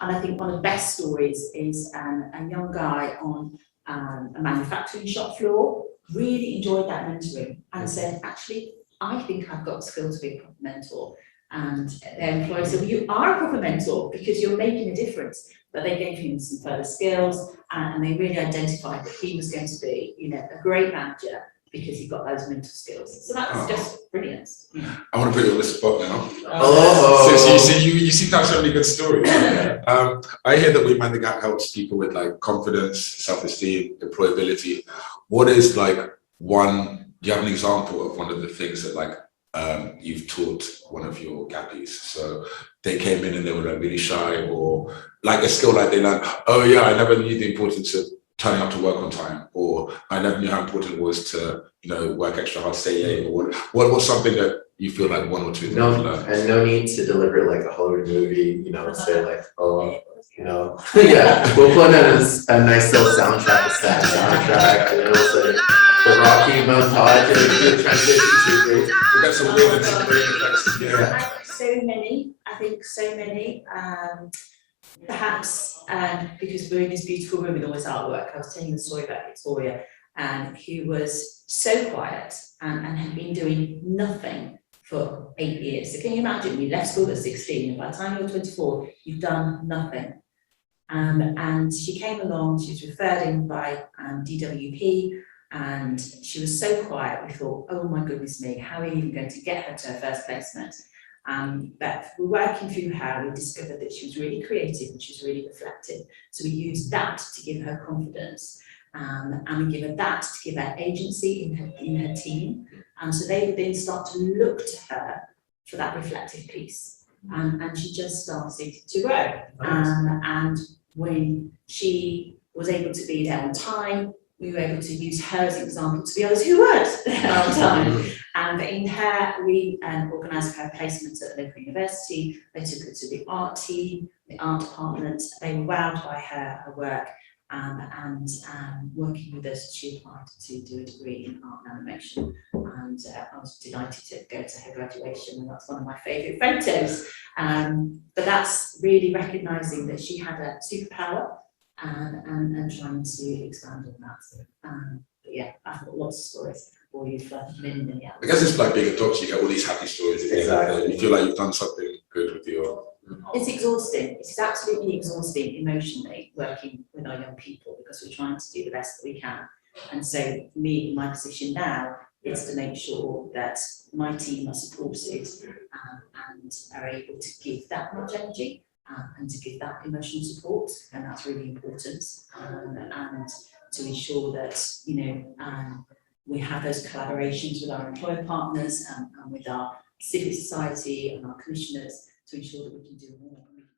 And I think one of the best stories is a young guy on a manufacturing shop floor really enjoyed that mentoring and said, actually, I think I've got the skill to be a proper mentor. And their employer said, well, you are a proper mentor because you're making a difference. But they gave him some further skills, and they really identified that he was going to be, you know, a great manager because he got those mental skills. So that's just brilliant. I want to put you on the spot now. Oh. You seem to have so many good stories. I hear that Women the Gap helps people with like confidence, self-esteem, employability. What is like one? Do you have an example of one of the things that like you've taught one of your gappies? So they came in and they were like really shy, or like a skill like they learned. Oh yeah, I never knew the importance of turning up to work on time, or I never knew how important it was to, you know, work extra hard, stay late, or what was something that you feel like one or two things you learned? And no need to deliver like a Hollywood movie, you know, say like, oh, you know, yeah, we'll put in a nice little soundtrack, a sad soundtrack, and it'll say the Rocky montage and the transition to We got some weird and some great effects. Yeah. I think so many. Perhaps because we're in this beautiful room with all this artwork, I was telling you the story about Victoria, who was so quiet and had been doing nothing for 8 years. So can you imagine, you left school at 16, and by the time you're 24, you've done nothing. And she came along, she was referred in by DWP, and she was so quiet, we thought, oh my goodness me, how are you even going to get her to her first placement? But working through her, we discovered that she was really creative and she was really reflective. So we used that to give her confidence, and we give her that to give her agency in her team. So they would then start to look to her for that reflective piece, and she just started to grow. And when she was able to be there on time, we were able to use her as an example to the others who weren't there on time. And in her, we organised her placements at the local university. They took her to the art team, the art department. They were wowed by her work, and working with us, she applied to do a degree in art and animation. And I was delighted to go to her graduation, and that's one of my favourite photos. But that's really recognising that she had a superpower, and trying to expand on that. But yeah, I've got lots of stories for you for many, many hours. I guess it's like being a doctor, you get all these happy stories. Exactly. You feel like you've done something good with your... It's exhausting. It's absolutely exhausting emotionally working with our young people, because we're trying to do the best that we can. And so for me, in my position now, is to make sure that my team are supported and are able to give that much energy and to give that emotional support, and that's really important. And to ensure that, you know, we have those collaborations with our employer partners and with our civil society and our commissioners to ensure that we can do more.